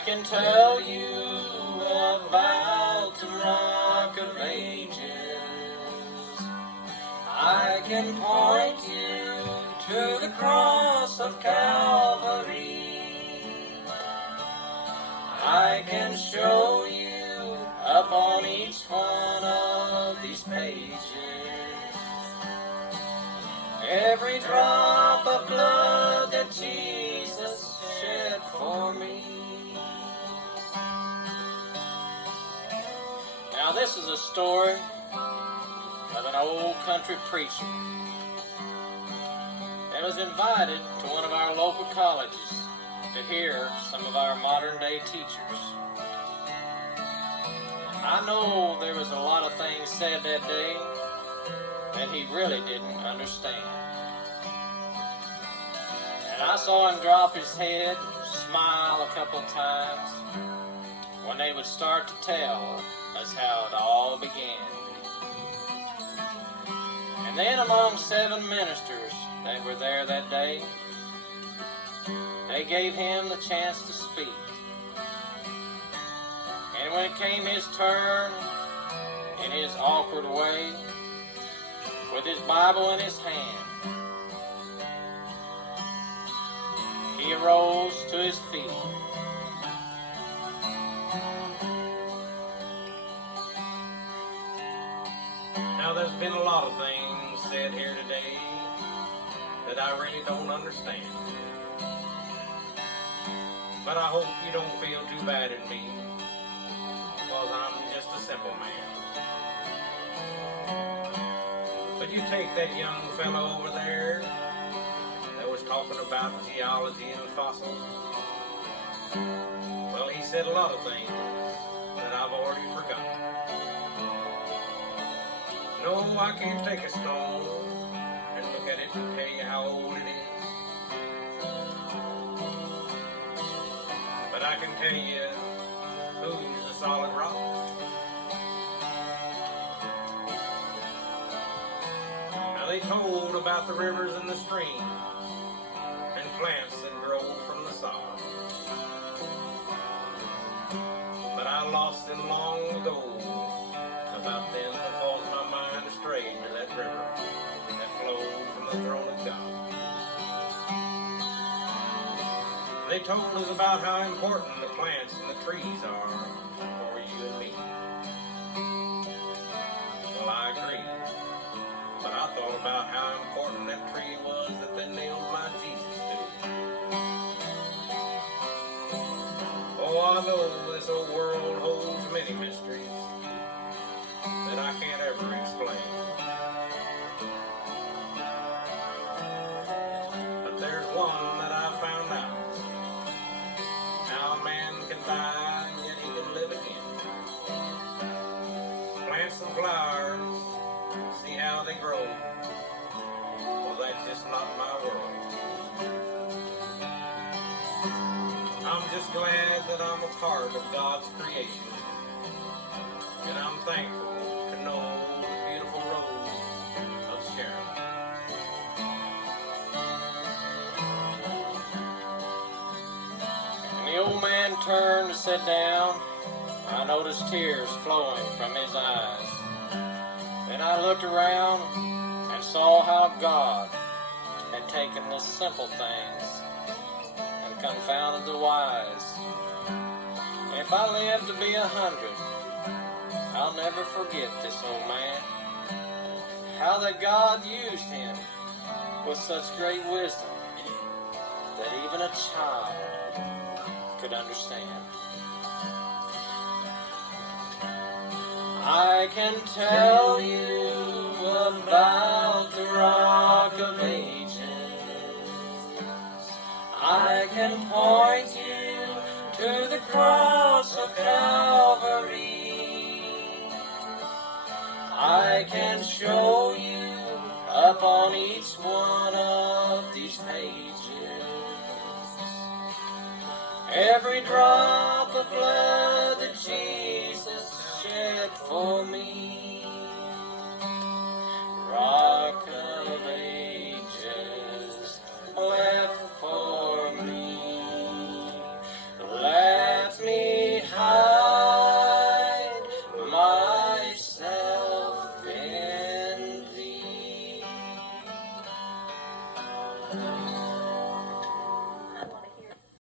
I can tell you about the Rock of Ages. I can point you to the cross of Calvary. I can show you up on each one of these pages every drop of blood that Jesus shed for me. Now this is a story of an old country preacher that was invited to one of our local colleges to hear some of our modern day teachers. I know there was a lot of things said that day that he really didn't understand. And I saw him drop his head, smile a couple times when they would start to tell us how it all began. And then among 7 ministers that were there that day, they gave him the chance to speak. And when it came his turn, in his awkward way, with his Bible in his hand, he arose to his feet. Now there's been a lot of things said here today that I really don't understand. But I hope you don't feel too bad at me, because I'm just a simple man. But you take that young fellow over there that was talking about geology and fossils. Well, he said a lot of things that I've already forgotten. No, I can't take a stone and look at it and tell you how old it is. But I can tell you who's a solid rock. Now they told about the rivers and the streams and plants that grow from the sod. But I lost them long ago about them that caused my mind astray to that river that flowed from the throne of God. They told us about how important the plants and the trees are for you and me. Well, I agree. But I thought about how important that tree was that they nailed my Jesus to. Oh, I know this old world holds many mysteries that I can't ever explain. But there's one that I found out. How a man can die and yet he can live again. Plants and flowers, see how they grow. Well, that's just not my world. I'm just glad that I'm a part of God's creation. And I'm thankful to know the beautiful rose of Sharon. When the old man turned to sit down, I noticed tears flowing from his eyes. Then I looked around and saw how God had taken the simple things and confounded the wise. If I live to be 100, I'll never forget this old man. How that God used him with such great wisdom that even a child could understand. I can tell you about the Rock of Ages. I can point you to the cross of Calvary. I can show you up on each one of these pages every drop